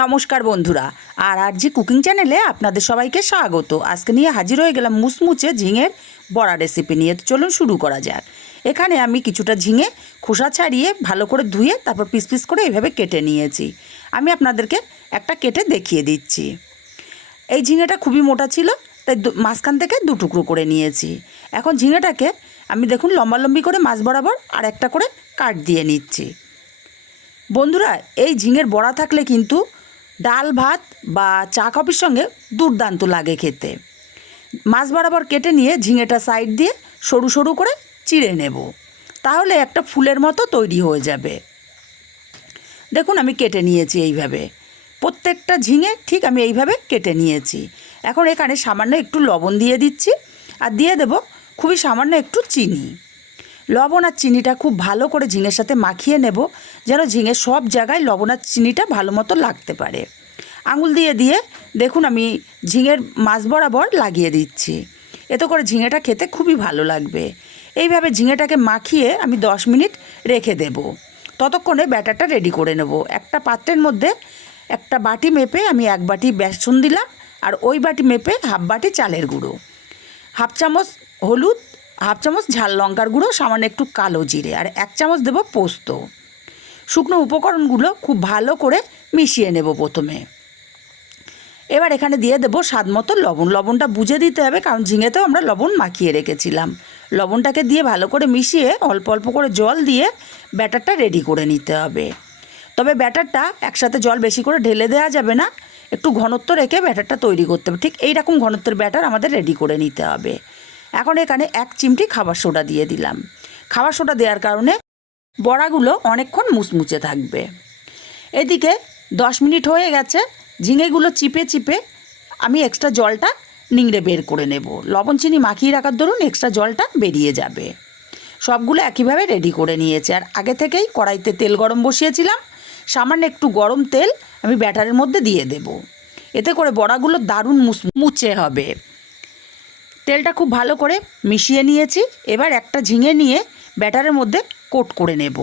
নমস্কার বন্ধুরা, আর আর জি কুকিং চ্যানেলে আপনাদের সবাইকে স্বাগত। আজকে নিয়ে হাজির হয়ে গেলাম মুচমুচে ঝিঙের বড়া রেসিপি নিয়ে। তো চলুন শুরু করা যাক। এখানে আমি কিছুটা ঝিঙে খোসা ছাড়িয়ে ভালো করে ধুয়ে তারপর পিস পিস করে এইভাবে কেটে নিয়েছি। আমি আপনাদেরকে একটা কেটে দেখিয়ে দিচ্ছি। এই ঝিঙেটা খুবই মোটা ছিল, তাই মাঝখান থেকে দু টুকরো করে নিয়েছি। এখন ঝিঙেটাকে আমি দেখুন লম্বালম্বি করে মাছ বরাবর আর একটা করে কাট দিয়ে নিচ্ছি। বন্ধুরা, এই ঝিঙের বড়া থাকলে কিন্তু ডাল ভাত বা চা কফির সঙ্গে দুর্দান্ত লাগে খেতে। মাছ বরাবর কেটে নিয়ে ঝিঙেটা সাইড দিয়ে সরু সরু করে চিড়ে নেব। তাহলে একটা ফুলের মতো তৈরি হয়ে যাবে। দেখুন আমি কেটে নিয়েছি এইভাবে। প্রত্যেকটা ঝিঙে ঠিক আমি এইভাবে কেটে নিয়েছি। এখন এখানে সামান্য একটু লবণ দিয়ে দিচ্ছি আর দিয়ে দেব খুবই সামান্য একটু চিনি। লবণ আর চিনিটা খুব ভালো করে ঝিঙের সাথে মাখিয়ে নেব, যেন ঝিঙের সব জায়গায় লবণ আর চিনিটা ভালো মতো লাগতে পারে। আঙুল দিয়ে দিয়ে দেখুন আমি ঝিঙের মাছ বরাবর লাগিয়ে দিচ্ছি। এতে করে ঝিঙেটা খেতে খুবই ভালো লাগবে। এইভাবে ঝিঙেটাকে মাখিয়ে আমি দশ মিনিট রেখে দেব। ততক্ষণে ব্যাটারটা রেডি করে নেব। একটা পাত্রের মধ্যে একটা বাটি মেপে আমি এক বাটি বেসন দিলাম আর ওই বাটি মেপে হাফ বাটি চালের গুঁড়ো। হাফ চামচ হলুদ হাফ চামচ ঝাল লঙ্কার গুঁড়ো, সামান্য একটু কালো জিরে, আর এক চামচ দেব পোস্ত। শুকনো উপকরণগুলো খুব ভালো করে মিশিয়ে নেব প্রথমে। এবার এখানে দিয়ে দেবো স্বাদ মতো লবণ। লবণটা বুঝে দিতে হবে, কারণ ঝিঙেতেও আমরা লবণ মাখিয়ে রেখেছিলাম। লবণটাকে দিয়ে ভালো করে মিশিয়ে অল্প অল্প করে জল দিয়ে ব্যাটারটা রেডি করে নিতে হবে। তবে ব্যাটারটা একসাথে জল বেশি করে ঢেলে দেওয়া যাবে না। একটু ঘনত্ব রেখে ব্যাটারটা তৈরি করতে হবে। ঠিক এইরকম ঘনত্বের ব্যাটার আমাদের রেডি করে নিতে হবে। এখন এখানে এক চিমটি খাবার সোডা দিয়ে দিলাম। খাবার সোডা দেওয়ার কারণে বড়াগুলো অনেকক্ষণ মুচমুচে থাকবে। এদিকে দশ মিনিট হয়ে গেছে, ঝিঙেগুলো চিপে চিপে আমি এক্সট্রা জলটা নিংড়ে বের করে নেব। লবণ চিনি মাখিয়ে রাখার দরুন এক্সট্রা জলটা বেরিয়ে যাবে। সবগুলো একইভাবে রেডি করে নিয়েছে। আর আগে থেকেই কড়াইতে তেল গরম বসিয়েছিলাম। সামান্য একটু গরম তেল আমি ব্যাটারের মধ্যে দিয়ে দেব। এতে করে বড়াগুলো দারুণ মুচ মুচে হবে। তেলটা খুব ভালো করে মিশিয়ে নিয়েছি। এবার একটা ঝিঙে নিয়ে ব্যাটারের মধ্যে কোট করে নেব।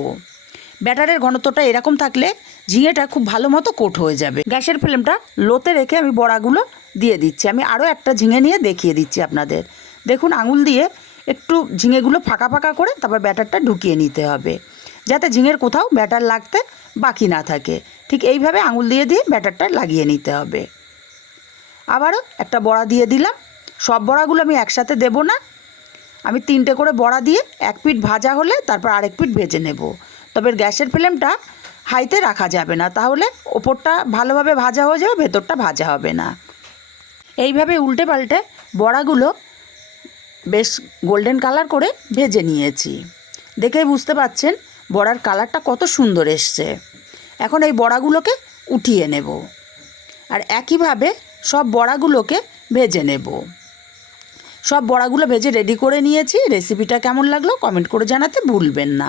ব্যাটারের ঘনত্বটা এরকম থাকলে ঝিঙেটা খুব ভালো মতো কোট হয়ে যাবে। গ্যাসের ফ্লেমটা লোতে রেখে আমি বড়াগুলো দিয়ে দিচ্ছি। আমি আরও একটা ঝিঙে নিয়ে দেখিয়ে দিচ্ছি আপনাদের। দেখুন, আঙুল দিয়ে একটু ঝিঙেগুলো ফাঁকা ফাঁকা করে তারপর ব্যাটারটা ঢুকিয়ে নিতে হবে। যাতে ঝিঙের কোথাও ব্যাটার লাগতে বাকি না থাকে। ঠিক এইভাবে আঙুল দিয়ে দিয়ে ব্যাটারটা লাগিয়ে নিতে হবে। আবারও একটা বড়া দিয়ে দিলাম। সব বড়াগুলো আমি একসাথে দেব না। আমি তিনটে করে বড়া দিয়ে এক পিঠ ভাজা হলে তারপর আরেক পিঠ ভেজে নেব। তবে গ্যাসের ফ্লেমটা হাইতে রাখা যাবে না, তাহলে ওপরটা ভালোভাবে ভাজা হয়ে যাবে, ভেতরটা ভাজা হবে না। এইভাবে উল্টে পাল্টে বড়াগুলো বেশ গোল্ডেন কালার করে ভেজে নিয়েছি। দেখেই বুঝতে পাচ্ছেন বড়ার কালারটা কত সুন্দর এসছে। এখন এই বড়াগুলোকে উঠিয়ে নেব। আর একইভাবে সব বড়াগুলোকে ভেজে নেব। সব বড়াগুলো ভেজে রেডি করে নিয়েছি। রেসিপিটা কেমন লাগল কমেন্ট করে জানাতে ভুলবেন না।